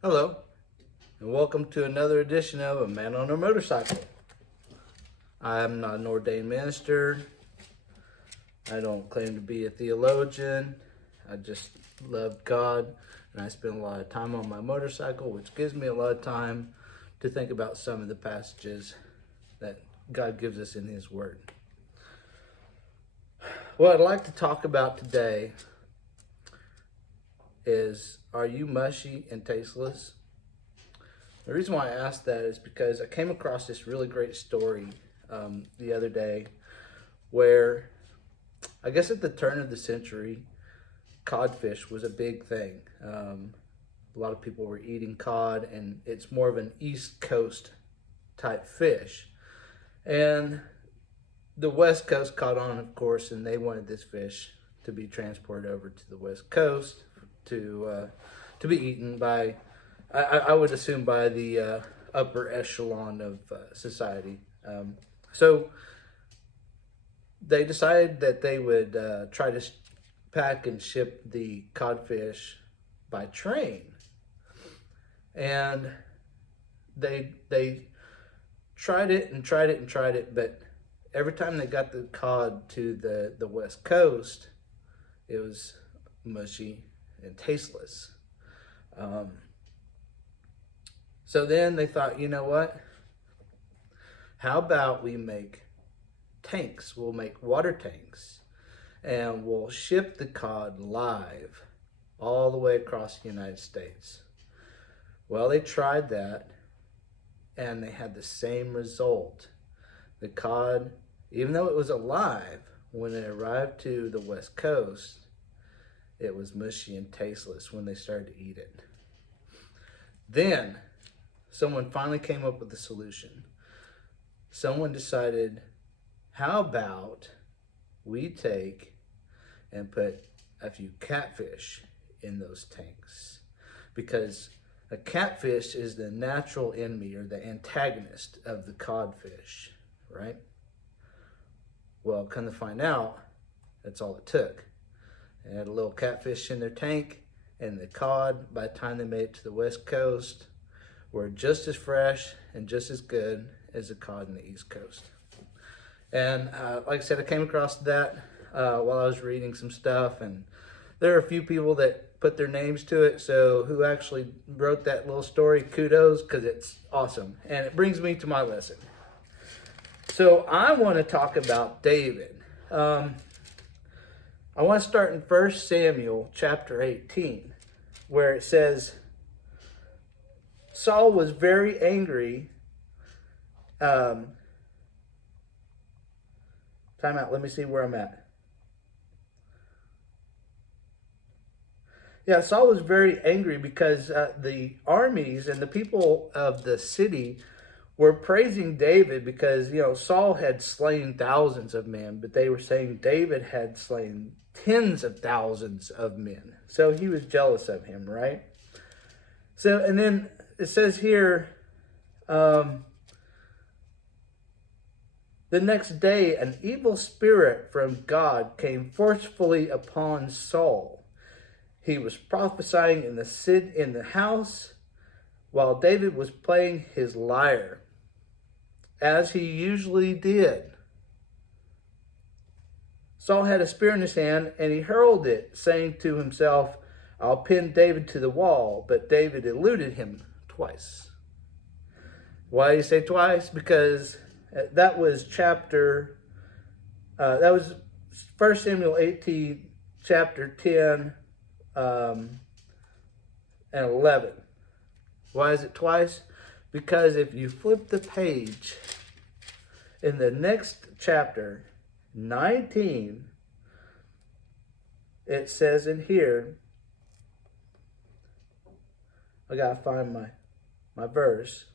Hello, and welcome to another edition of A Man on a Motorcycle. I am not an ordained minister. I don't claim to be a theologian. I just love God, and I spend a lot of time on my motorcycle, which gives me a lot of time to think about some of the passages that God gives us in His Word. What I'd like to talk about today is, are you mushy and tasteless? The reason why I asked that is because I came across this really great story the other day where, I guess at the turn of the century, codfish was a big thing. A lot of people were eating cod, and it's more of an East Coast type fish. And the West Coast caught on, of course, and they wanted this fish to be transported over to the West Coast to be eaten by, I would assume, by the upper echelon of society. So they decided that they would try to pack and ship the codfish by train, and they tried it and tried it and tried it, but every time they got the cod to the West Coast, it was mushy and tasteless. So then they thought, you know what? How about we make tanks? We'll make water tanks, and we'll ship the cod live all the way across the United States. Well, they tried that, and they had the same result. The cod, even though it was alive, when it arrived to the West Coast, it was mushy and tasteless when they started to eat it. Then someone finally came up with a solution. Someone decided, how about we take and put a few catfish in those tanks? Because a catfish is the natural enemy or the antagonist of the codfish, right? Well, come to find out, that's all it took. They had a little catfish in their tank, and the cod, by the time they made it to the West Coast, were just as fresh and just as good as the cod in the East Coast. And like I said, I came across that while I was reading some stuff, and there are a few people that put their names to it, so who actually wrote that little story, kudos, because it's awesome. And it brings me to my lesson. So I want to talk about David. I want to start in 1 Samuel chapter 18, where it says, Saul was very angry. Time out, let me see where I'm at. Yeah, Saul was very angry because the armies and the people of the city were praising David because, Saul had slain thousands of men, but they were saying David had slain tens of thousands of men. So he was jealous of him, right? So, and then it says here, the next day, an evil spirit from God came forcefully upon Saul. He was prophesying in the house while David was playing his lyre, as he usually did. Saul had a spear in his hand, and he hurled it, saying to himself, I'll pin David to the wall. But David eluded him twice. Why do you say twice? Because that was that was 1 Samuel 18, chapter 10 and 11. Why is it twice? Because if you flip the page, in the next chapter, 19, it says in here, I gotta find my verse.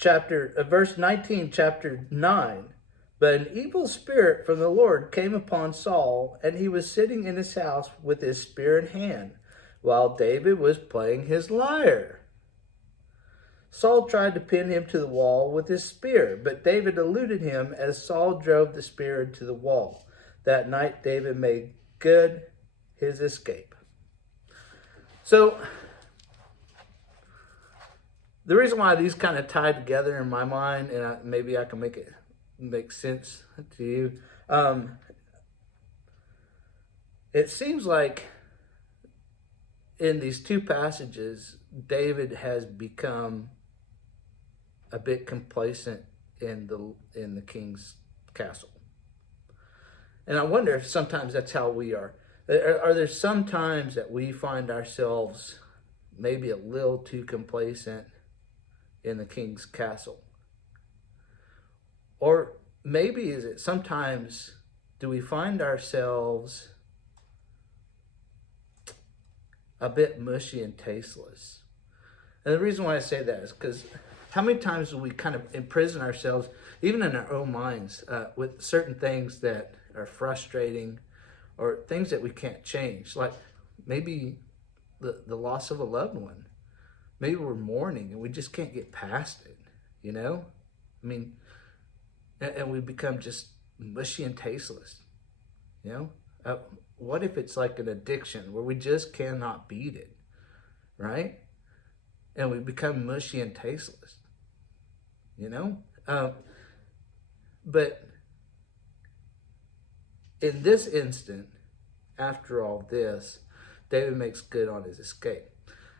Verse 19, chapter 9. But an evil spirit from the Lord came upon Saul, and he was sitting in his house with his spear in hand, while David was playing his lyre. Saul tried to pin him to the wall with his spear, but David eluded him as Saul drove the spear into the wall. That night, David made good his escape. So, the reason why these kind of tie together in my mind, and maybe I can make it make sense to you, it seems like in these two passages, David has become a bit complacent in the king's castle. And I wonder if sometimes that's how we are. Are there some times that we find ourselves maybe a little too complacent in the king's castle? Or maybe is it sometimes do we find ourselves a bit mushy and tasteless? And the reason why I say that is because how many times do we kind of imprison ourselves, even in our own minds, with certain things that are frustrating or things that we can't change? Like maybe the loss of a loved one. Maybe we're mourning and we just can't get past it, you know? I mean, and we become just mushy and tasteless, you know? What if it's like an addiction where we just cannot beat it, right? And we become mushy and tasteless, you know? But in this instant, after all this, David makes good on his escape.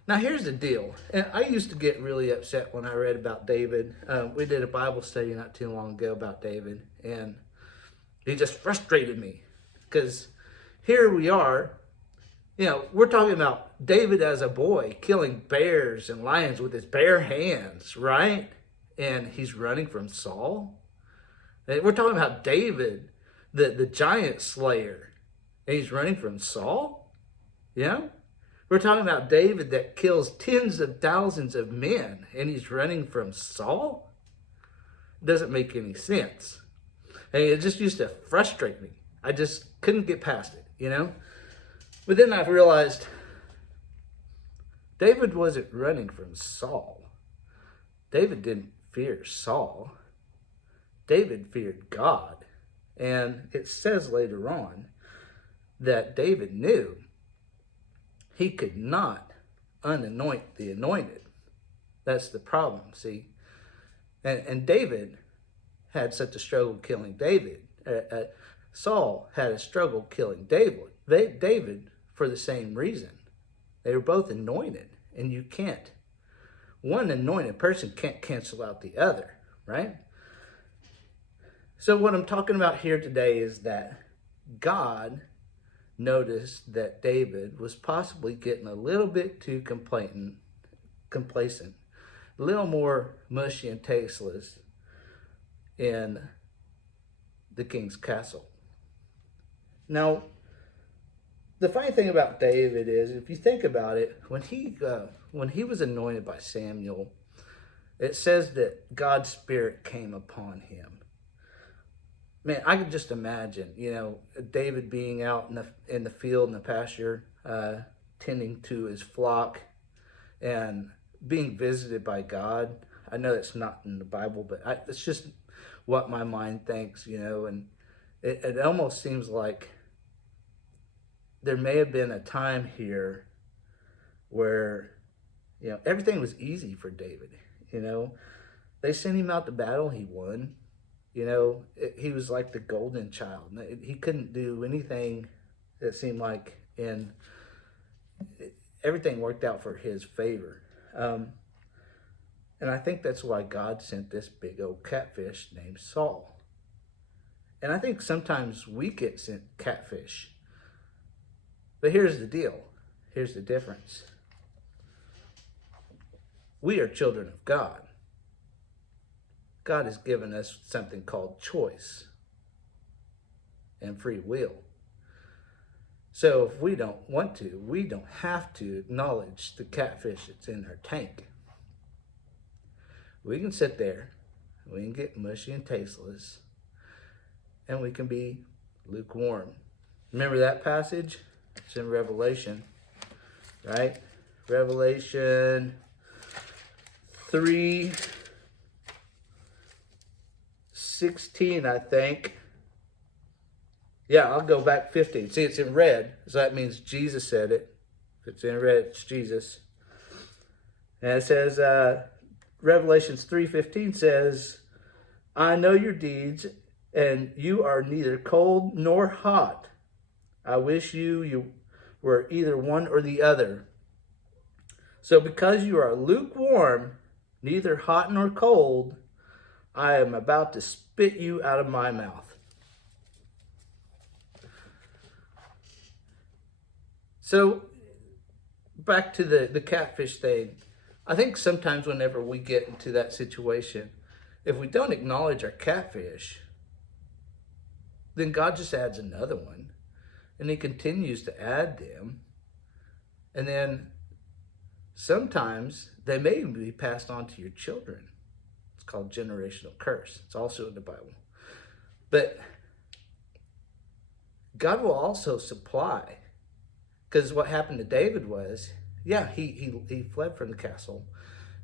Now, here's the deal. And I used to get really upset when I read about David. We did a Bible study not too long ago about David, and he just frustrated me because here we are, you know, we're talking about David as a boy killing bears and lions with his bare hands, right? And he's running from Saul. And we're talking about David, the giant slayer, and he's running from Saul, you know? We're talking about David that kills tens of thousands of men, and he's running from Saul? It doesn't make any sense. And it just used to frustrate me. I just couldn't get past it, you know? But then I realized David wasn't running from Saul. David didn't fear Saul. David feared God. And it says later on that David knew he could not unanoint the anointed. That's the problem, see? And David had such a struggle killing David. Saul had a struggle killing David. David for the same reason. They were both anointed, and you can't. One anointed person can't cancel out the other, right? So what I'm talking about here today is that God noticed that David was possibly getting a little bit too complacent, a little more mushy and tasteless in the king's castle. Now, the funny thing about David is, if you think about it, when he was anointed by Samuel, it says that God's Spirit came upon him. Man, I could just imagine, you know, David being out in the field, in the pasture, tending to his flock and being visited by God. I know that's not in the Bible, but it's just what my mind thinks, you know, and it almost seems like there may have been a time here where, you know, everything was easy for David, you know. They sent him out to battle, he won. You know, he was like the golden child. He couldn't do anything that seemed like everything worked out for his favor. And I think that's why God sent this big old catfish named Saul. And I think sometimes we get sent catfish. But here's the deal. Here's the difference. We are children of God. God has given us something called choice and free will. So if we don't want to, we don't have to acknowledge the catfish that's in our tank. We can sit there, we can get mushy and tasteless, and we can be lukewarm. Remember that passage? It's in Revelation, right? Revelation 3:16, I think. Yeah, I'll go back 15. See, it's in red, so that means Jesus said it. If it's in red, it's Jesus. And it says, Revelations 3:15 says, I know your deeds, and you are neither cold nor hot. I wish you were either one or the other. So because you are lukewarm, neither hot nor cold, I am about to spit you out of my mouth. So back to the catfish thing. I think sometimes whenever we get into that situation, if we don't acknowledge our catfish, then God just adds another one. And he continues to add them. And then sometimes they may even be passed on to your children. It's called generational curse. It's also in the Bible. But God will also supply. Because what happened to David was, yeah, he fled from the castle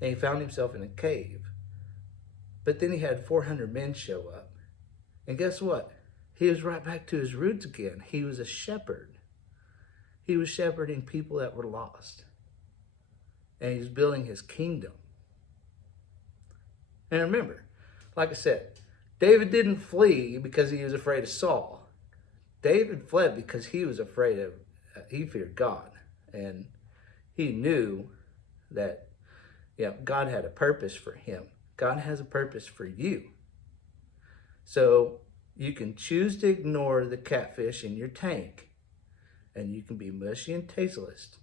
and he found himself in a cave. But then he had 400 men show up. And guess what? He was right back to his roots again. He was a shepherd. He was shepherding people that were lost. And he's building his kingdom. And remember, like I said, David didn't flee because he was afraid of Saul. David fled because he was afraid of, he feared God. And he knew that, God had a purpose for him. God has a purpose for you. So you can choose to ignore the catfish in your tank, and you can be mushy and tasteless.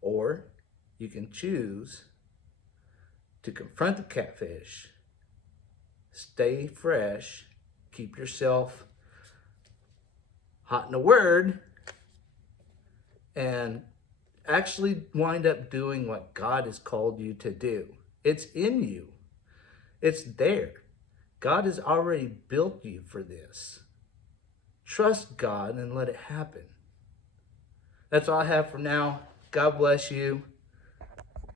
Or you can choose to confront the catfish, stay fresh, keep yourself hot in the word, and actually wind up doing what God has called you to do. It's in you. It's there. God has already built you for this. Trust God and let it happen. That's all I have for now. God bless you.